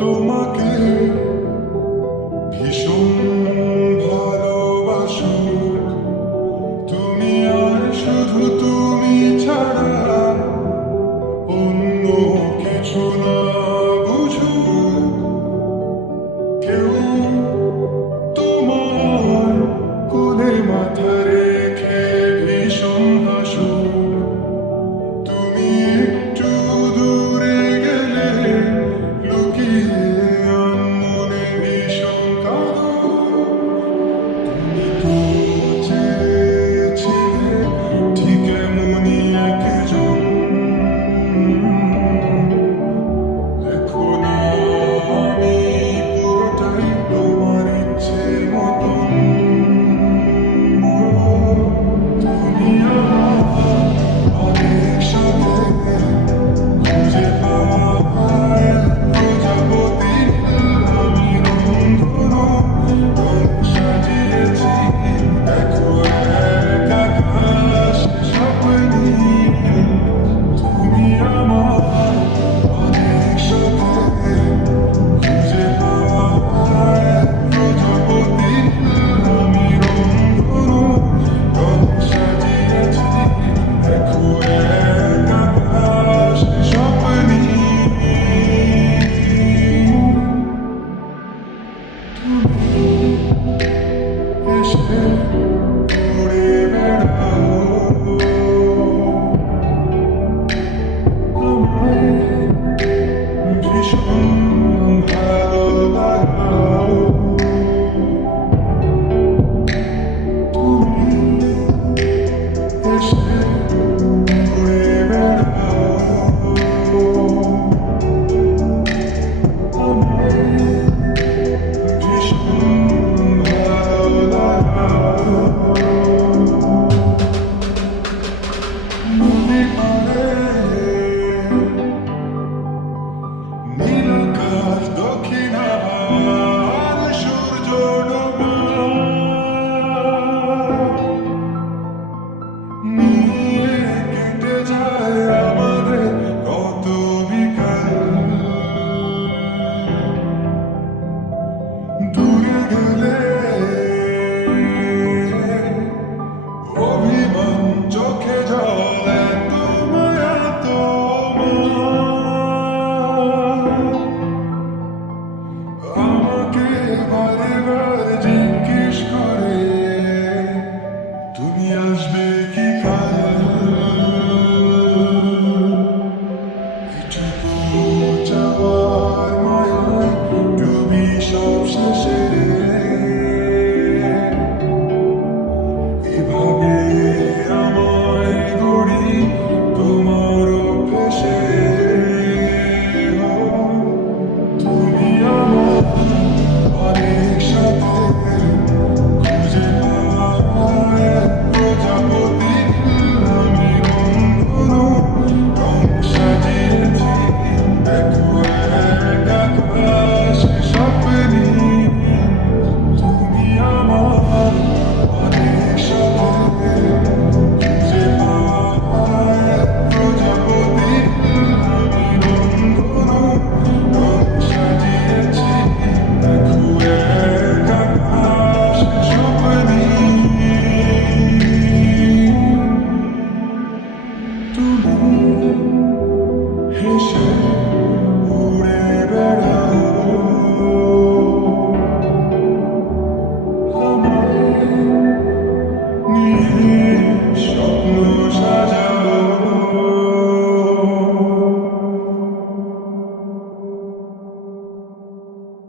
তোমাকে ভীষণ ভালোবাসুক তুমি আর শুধু তুমি ছাড়া অন্য কিছু না বুঝুক কেউ তোমার কোলে মাথা রেখে ভীষণ হাসুক তুমি একটু দূরে গেলে লুকিয়ে আনমনে ভীষণ কাঁদো তুমি তো চেয়েছিলে ঠিক এমনই একজন দেখো না আমি পুরোটাই তোমার ইচ্ছে মতন তুমি আমার অনেক সাথে খুঁজে পাওয়া প্রজাপতি আমি রং সাজিয়েছি দেখো এক আকাশ স্বপ্নে তুমি আমার অনেক সাথে খুঁজে পাওয়া প্রজাপতি আমি রং সাজিয়েছি দেখো এক আকাশ স্বপ্নে এসে ঘুরে বেড়াও আমায় ভীষণ ভালো লাগাও তুমি এসে ঘুরে বেড়াও আমায় ভীষণ ভালো লাগাও মনে পড়ে নীল আকাশ দক্ষিণ আভার সূর্য ডোবা নিয়ে কেটে যায় আমাদের কত বিকাল দূরে গেলে অভিমান চোখে জল এত মায়া তোমার আমাকে বারে বারে জিজ্ঞেস করে তুমি আসবে কি কাল এটুকু চাওয়ার মায়ায় ডুবি সব শেষে এভাবে আমায় গড়ি তোমার অভ্যেসে তুমি আমার অনেক সাথে খুঁজে পাওয়া প্রজাপতি আমি রং সাজিয়েছি দেখো এক আকাশ স্বপ্নে তুমি আমার অনেক সাথে খুঁজে পাওয়া প্রজাপতি আমি রং সাজিয়েছি দেখো এক আকাশ স্বপ্নে তুমি হেসে উড়ে বেড়াও আমায় নিয়ে স্বপ্ন